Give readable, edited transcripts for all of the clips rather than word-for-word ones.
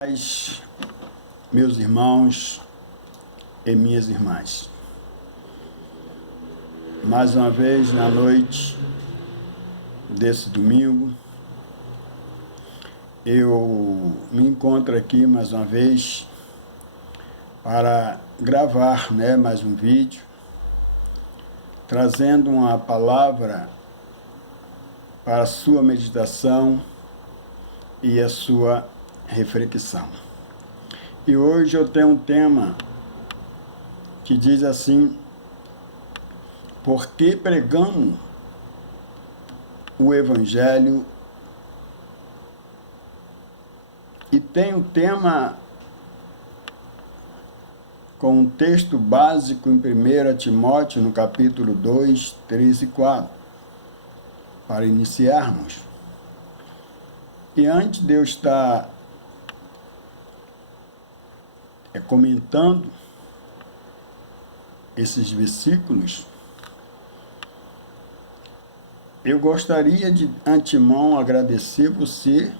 Meus irmãos e minhas irmãs, mais uma vez na noite desse domingo, eu me encontro aqui mais uma vez para gravar mais um vídeo, trazendo uma palavra para a sua meditação e a sua reflexão. E hoje eu tenho um tema que diz assim: por que pregamos o Evangelho? E tem um tema com um texto básico em 1 Timóteo, no capítulo 2, 3 e 4, para iniciarmos. E antes de eu estar comentando esses versículos, eu gostaria de antemão agradecer você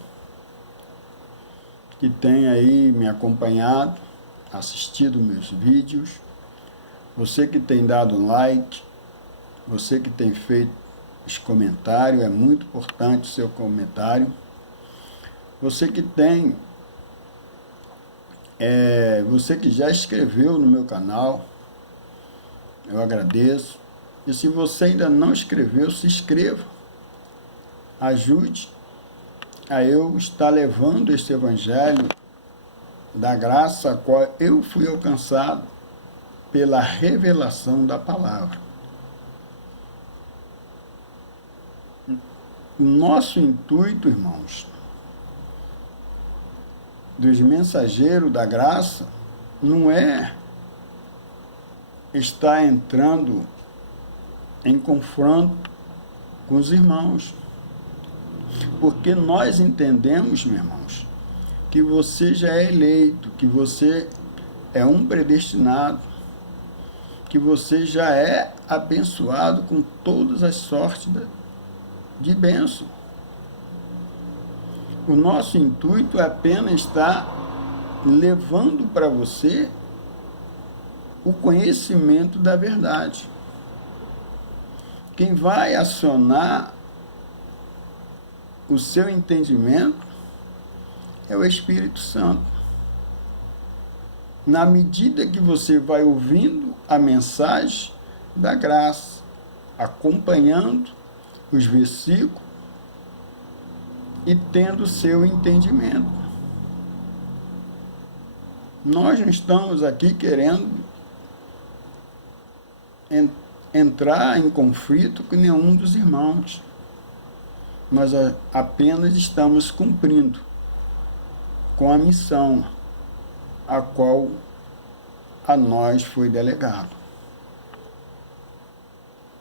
que tem aí me acompanhado, assistido meus vídeos, você que tem dado um like, você que tem feito esse comentário, é muito importante o seu comentário, você que tem você que já escreveu no meu canal, eu agradeço. E se você ainda não escreveu, se inscreva. Ajude a eu estar levando este Evangelho da graça a qual eu fui alcançado pela revelação da palavra. O nosso intuito, irmãos, dos mensageiros da graça, não é estar entrando em confronto com os irmãos. Porque nós entendemos, meus irmãos, que você já é eleito, que você é um predestinado, que você já é abençoado com todas as sortes de bênção. O nosso intuito é apenas estar levando para você o conhecimento da verdade. Quem vai acionar o seu entendimento é o Espírito Santo. Na medida que você vai ouvindo a mensagem da graça, acompanhando os versículos, e tendo seu entendimento. Nós não estamos aqui querendo entrar em conflito com nenhum dos irmãos, mas apenas estamos cumprindo com a missão a qual a nós foi delegado.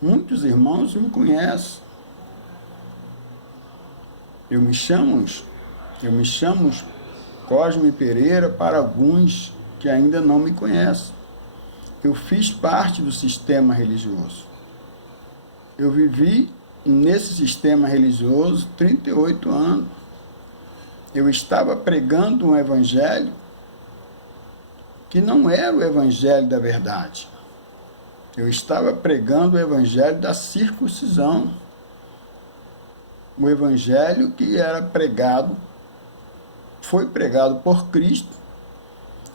Muitos irmãos me conhecem. Eu me chamo Cosme Pereira para alguns que ainda não me conhecem. Eu fiz parte do sistema religioso. Eu vivi nesse sistema religioso 38 anos. Eu estava pregando um evangelho que não era o evangelho da verdade. Eu estava pregando o evangelho da circuncisão. O evangelho que era pregado, foi pregado por Cristo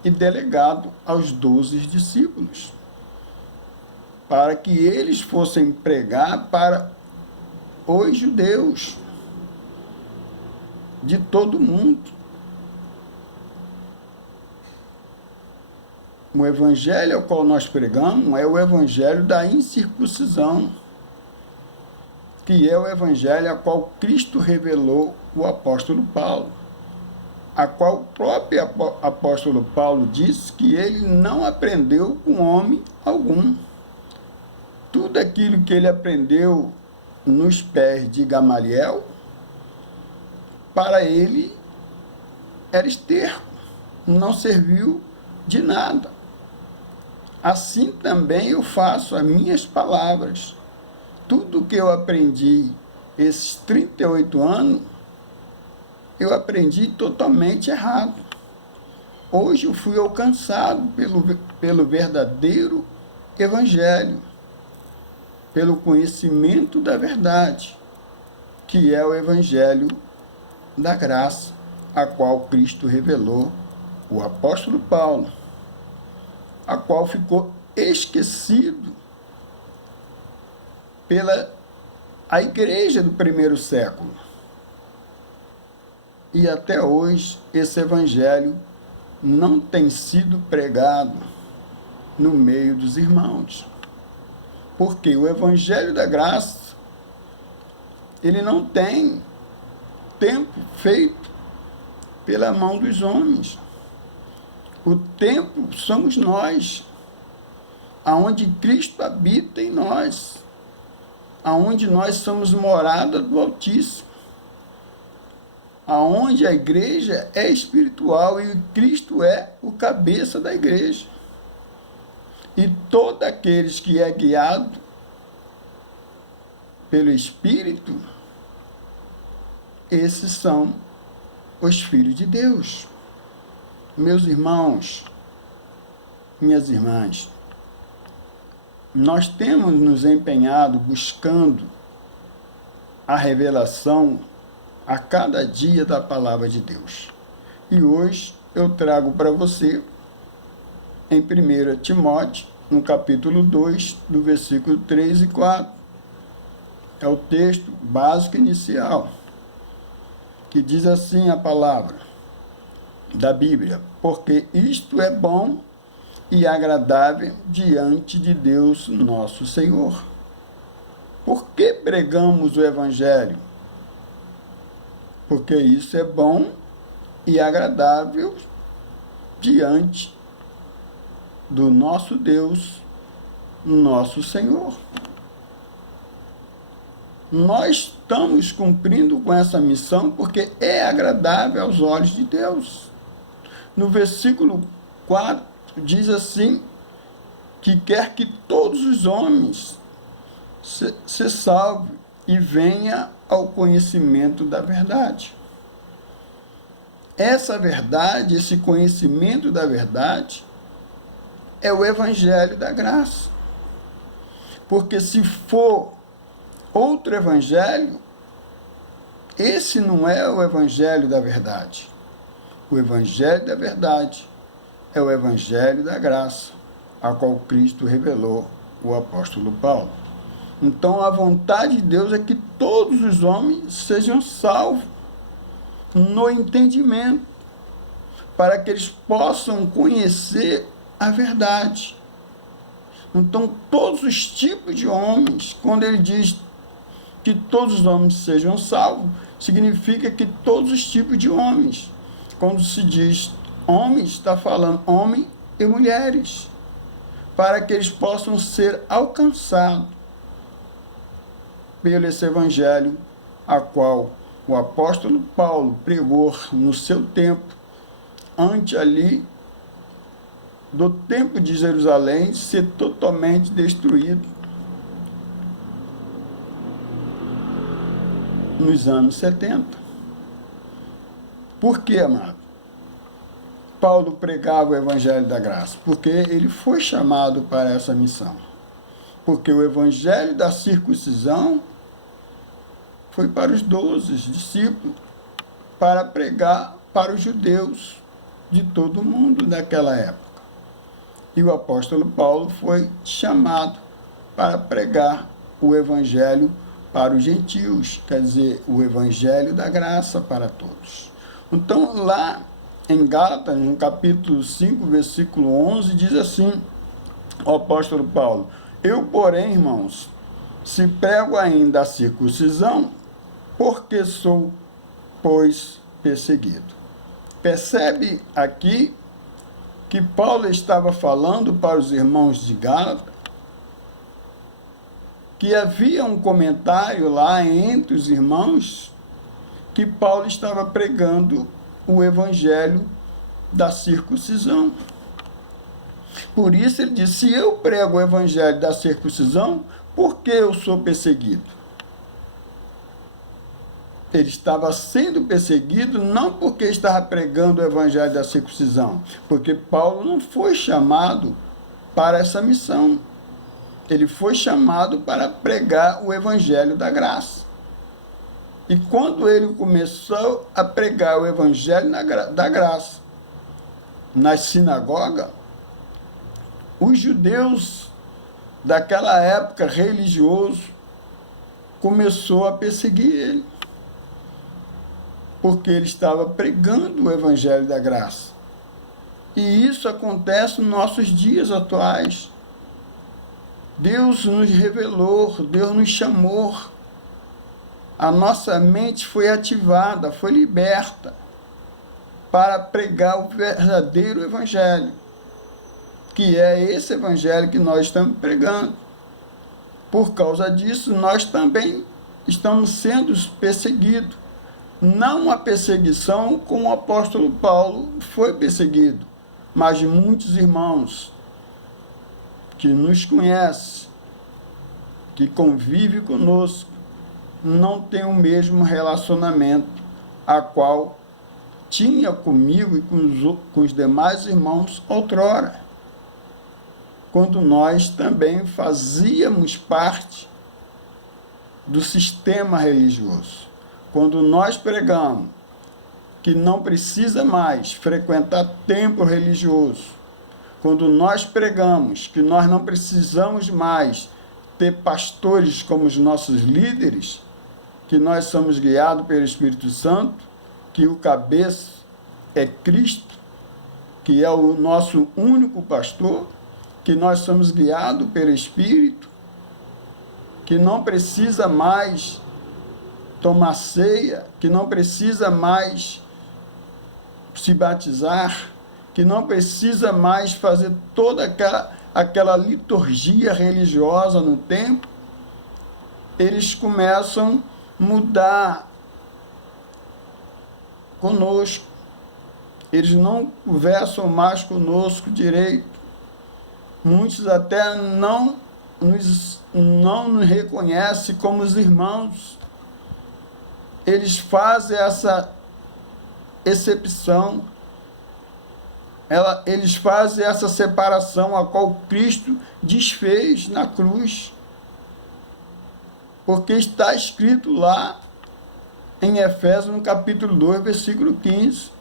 e delegado aos 12 discípulos, para que eles fossem pregar para os judeus de todo mundo. O evangelho ao qual nós pregamos é o evangelho da incircuncisão, que é o evangelho a qual Cristo revelou o apóstolo Paulo, a qual o próprio apóstolo Paulo disse que ele não aprendeu com homem algum. Tudo aquilo que ele aprendeu nos pés de Gamaliel, para ele era esterco, não serviu de nada. Assim também eu faço as minhas palavras. Tudo que eu aprendi esses 38 anos, eu aprendi totalmente errado. hoje eu fui alcançado pelo verdadeiro Evangelho, pelo conhecimento da verdade, que é o Evangelho da graça, a qual Cristo revelou o apóstolo Paulo, a qual ficou esquecido pela a igreja do primeiro século. E até hoje esse evangelho não tem sido pregado no meio dos irmãos. Porque o evangelho da graça, ele não tem tempo feito pela mão dos homens. O tempo somos nós, aonde Cristo habita em nós, aonde nós somos morada do Altíssimo, aonde a igreja é espiritual e Cristo é o cabeça da igreja. E todos aqueles que é guiado pelo Espírito, esses são os filhos de Deus. Meus irmãos, minhas irmãs, nós temos nos empenhado buscando a revelação a cada dia da palavra de Deus. E hoje eu trago para você, em 1 Timóteo, no capítulo 2, do versículo 3 e 4. É o texto básico inicial, que diz assim a palavra da Bíblia: porque isto é bom e agradável diante de Deus nosso Senhor. Por que pregamos o Evangelho? Porque isso é bom e agradável diante do nosso Deus, nosso Senhor. Nós estamos cumprindo com essa missão porque é agradável aos olhos de Deus. No versículo 4, diz assim, que quer que todos os homens se salvem e venha ao conhecimento da verdade. Essa verdade, esse conhecimento da verdade, é o Evangelho da graça. Porque se for outro Evangelho, esse não é o Evangelho da verdade. O Evangelho da verdade é o Evangelho da graça, a qual Cristo revelou o apóstolo Paulo. Então, a vontade de Deus é que todos os homens sejam salvos no entendimento, para que eles possam conhecer a verdade. Então, todos os tipos de homens, quando ele diz que todos os homens sejam salvos, significa que todos os tipos de homens. Quando se diz homens, está falando homem e mulheres, para que eles possam ser alcançados pelo esse evangelho, a qual o apóstolo Paulo pregou no seu tempo, antes ali do templo de Jerusalém ser totalmente destruído nos anos 70. Por quê, amado? Paulo pregava o evangelho da graça? Porque ele foi chamado para essa missão. Porque o evangelho da circuncisão foi para os 12 discípulos, para pregar para os judeus de todo o mundo naquela época. E o apóstolo Paulo foi chamado para pregar o evangelho para os gentios, quer dizer, o evangelho da graça para todos. Então, lá em Gálatas, no capítulo 5, versículo 11, diz assim, o apóstolo Paulo: eu, porém, irmãos, se prego ainda a circuncisão, porque sou, pois, perseguido. Percebe aqui que Paulo estava falando para os irmãos de Gálatas que havia um comentário lá entre os irmãos que Paulo estava pregando o evangelho da circuncisão. Por isso ele disse: se eu prego o evangelho da circuncisão, por que eu sou perseguido? Ele estava sendo perseguido não porque estava pregando o evangelho da circuncisão, porque Paulo não foi chamado para essa missão. Ele foi chamado para pregar o evangelho da graça. E quando ele começou a pregar o evangelho da graça na sinagoga, os judeus daquela época religioso começou a perseguir ele, porque ele estava pregando o evangelho da graça. E isso acontece nos nossos dias atuais. Deus nos revelou, Deus nos chamou. A nossa mente foi ativada, foi liberta para pregar o verdadeiro evangelho, que é esse evangelho que nós estamos pregando. Por causa disso, nós também estamos sendo perseguidos. Não a perseguição como o apóstolo Paulo foi perseguido, mas muitos irmãos que nos conhecem, que convivem conosco, não têm o mesmo relacionamento a qual tinha comigo e com os demais irmãos outrora, quando nós também fazíamos parte do sistema religioso. Quando nós pregamos que não precisa mais frequentar templo religioso, quando nós pregamos que nós não precisamos mais ter pastores como os nossos líderes, que nós somos guiados pelo Espírito Santo, que o cabeça é Cristo, que é o nosso único pastor, que nós somos guiados pelo Espírito, que não precisa mais tomar ceia, que não precisa mais se batizar, que não precisa mais fazer toda aquela liturgia religiosa no templo, eles começam a mudar conosco. Eles não conversam mais conosco direito. Muitos até não nos reconhecem como os irmãos. Eles fazem essa excepção, eles fazem essa separação a qual Cristo desfez na cruz. Porque está escrito lá em Efésios, no capítulo 2, versículo 15,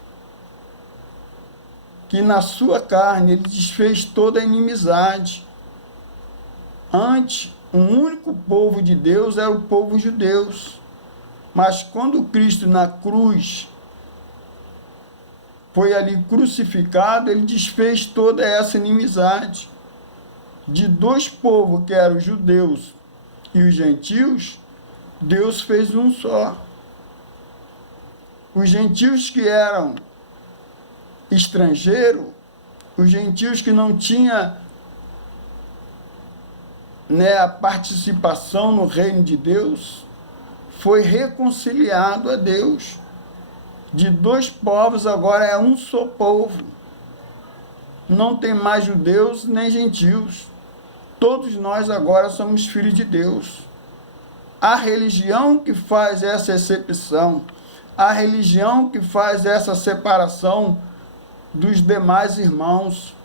que na sua carne ele desfez toda a inimizade. Antes, um único povo de Deus era o povo judeu. Mas quando Cristo na cruz foi ali crucificado, ele desfez toda essa inimizade. De dois povos, que eram os judeus e os gentios, Deus fez um só. Os gentios que eram estrangeiros, os gentios que não tinham a participação no reino de Deus, foi reconciliado a Deus. De dois povos agora é um só povo. Não tem mais judeus nem gentios. Todos nós agora somos filhos de Deus. A religião que faz essa exceção, a religião que faz essa separação dos demais irmãos,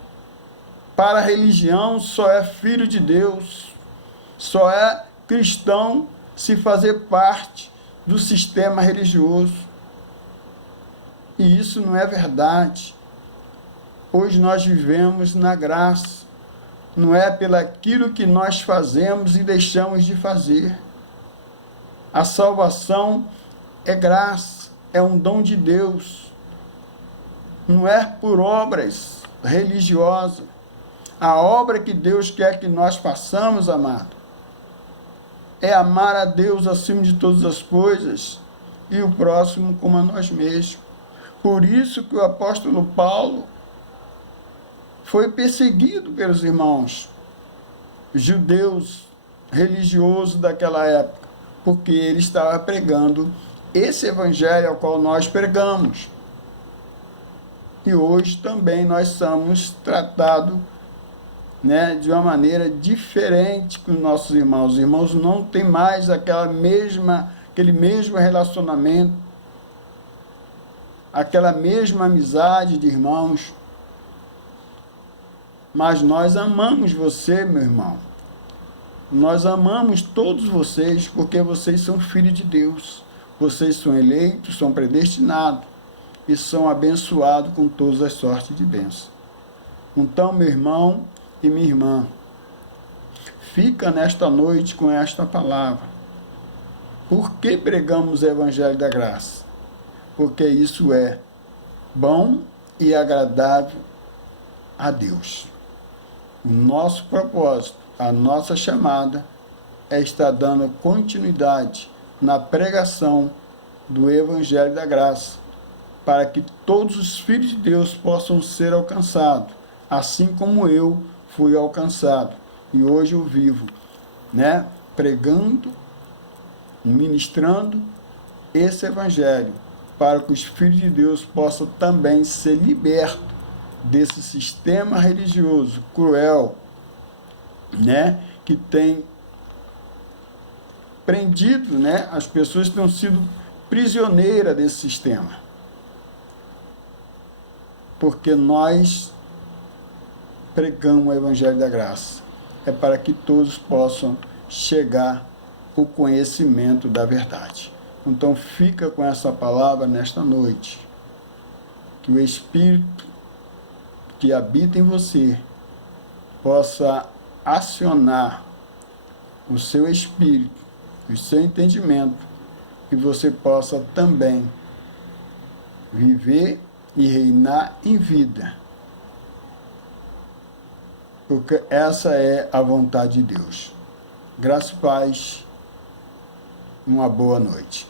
para a religião só é filho de Deus, só é cristão se fazer parte do sistema religioso. E isso não é verdade. Hoje nós vivemos na graça. Não é pelaquilo que nós fazemos e deixamos de fazer. A salvação é graça, é um dom de Deus. Não é por obras religiosas. A obra que Deus quer que nós façamos, amado, é amar a Deus acima de todas as coisas e o próximo como a nós mesmos. Por isso que o apóstolo Paulo foi perseguido pelos irmãos judeus religiosos daquela época, porque ele estava pregando esse evangelho ao qual nós pregamos. E hoje também nós somos tratados de uma maneira diferente com os nossos irmãos. Os irmãos não têm mais aquele mesmo relacionamento, aquela mesma amizade de irmãos. Mas nós amamos você, meu irmão. Nós amamos todos vocês porque vocês são filhos de Deus. Vocês são eleitos, são predestinados e são abençoados com todas as sortes de bênção. Então, meu irmão e minha irmã, fica nesta noite com esta palavra. Por que pregamos o Evangelho da Graça? Porque isso é bom e agradável a Deus. O nosso propósito, a nossa chamada é estar dando continuidade na pregação do Evangelho da Graça, para que todos os filhos de Deus possam ser alcançados, assim como eu fui alcançado. E hoje eu vivo, pregando, ministrando esse Evangelho, para que os filhos de Deus possam também ser libertos desse sistema religioso cruel, que tem prendido, as pessoas têm sido prisioneiras desse sistema. Porque nós pregamos o Evangelho da Graça. É para que todos possam chegar ao conhecimento da verdade. Então fica com essa palavra nesta noite. Que o Espírito que habita em você possa acionar o seu espírito, o seu entendimento, e você possa também viver e reinar em vida. Porque essa é a vontade de Deus. Graça e paz, uma boa noite.